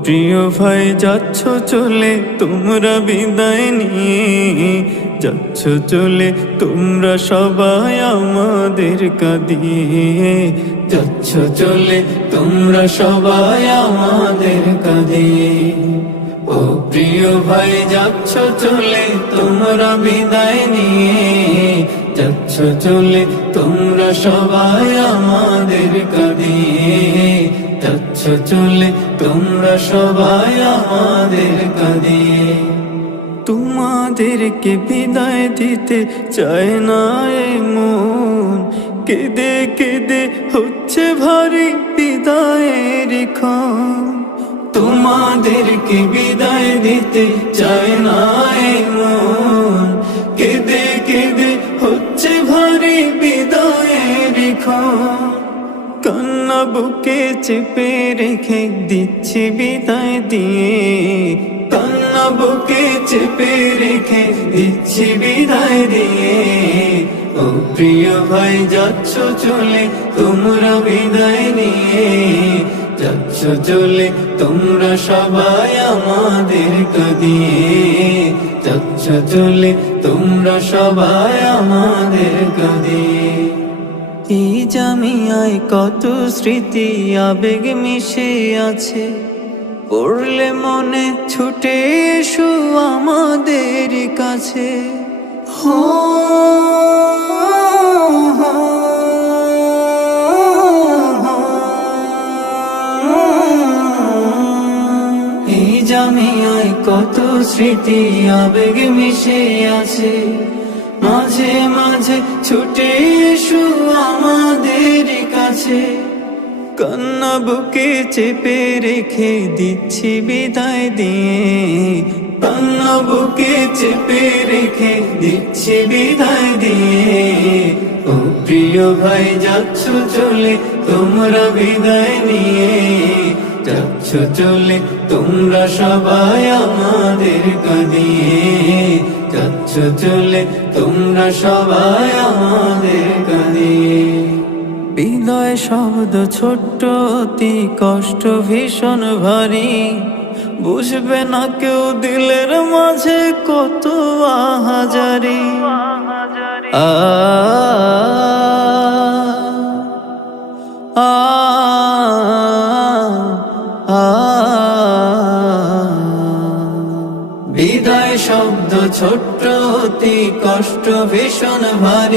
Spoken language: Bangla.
প্রিয় ভাই যাচ্ছ চলে তোমরা বিদায় নিয়ে, যাচ্ছ চলে তোমরা সবাই আমাদের কাঁদিয়ে, যাচ্ছ চলে তোমরা সবাই আমাদের কাঁদিয়ে। ও প্রিয় ভাই যাচ্ছ চলে তোমরা বিদায় নিয়ে, যাচ্ছ চলে তোমরা সবাই আমাদের কাঁদিয়ে, যাচ্ছ চলে তোমরা সবাই আমাদের কাঁদিয়ে। তোমাদেরকে বিদায় দিতে চায় না এ মন, কেঁদে কেঁদে হচ্ছে ভারী বিদায়ের ক্ষণ। তোমাদেরকে বিদায় দিতে চায় না এ মন, কেঁদে কেঁদে হচ্ছে ভারী বিদায়ের ক্ষণ। কান্না বুকে চেপে রেখে দিচ্ছি বিদায় দিয়ে, কান্না বুকে চেপে রেখে দিচ্ছি বিদায় দিয়ে। ও প্রিয় ভাই যাচ্ছ চলে তোমরা বিদায় নিয়ে, যাচ্ছ চলে তোমরা সবাই আমাদের কাঁদিয়ে, যাচ্ছ চলে তোমরা সবাই আমাদের কাঁদিয়ে। এই জামিয়ায় কত স্মৃতি আবেগ মিশে আছে, পড়লে মনে ছুটে এসো আমাদের কাছে। এই জামিয়ায় কত স্মৃতি আবেগ মিশে আছে, মাঝে মাঝে ছুটে এসো আমাদের কাছে। কান্না বুকে চেপে রেখে দিচ্ছি বিদায় দিয়ে, কান্না বুকে চেপে রেখে দিচ্ছি বিদায় দিয়ে। ও প্রিয় ভাই যাচ্ছ চলে তোমরা বিদায় নিয়ে, যাচ্ছ চলে তোমরা সবাই আমাদের কাঁদিয়ে, যাচ্ছ চলে তোমরা সবাই আমাদের কাঁদিয়ে। বিদায় শব্দ ছোট্ট অতি কষ্ট ভীষণ ভারী, বুঝবে না কেউ দিলের মাঝে কত আহাজারি। বিদায় শব্দ ছোট্ট অতি কষ্ট ভীষণ ভারী।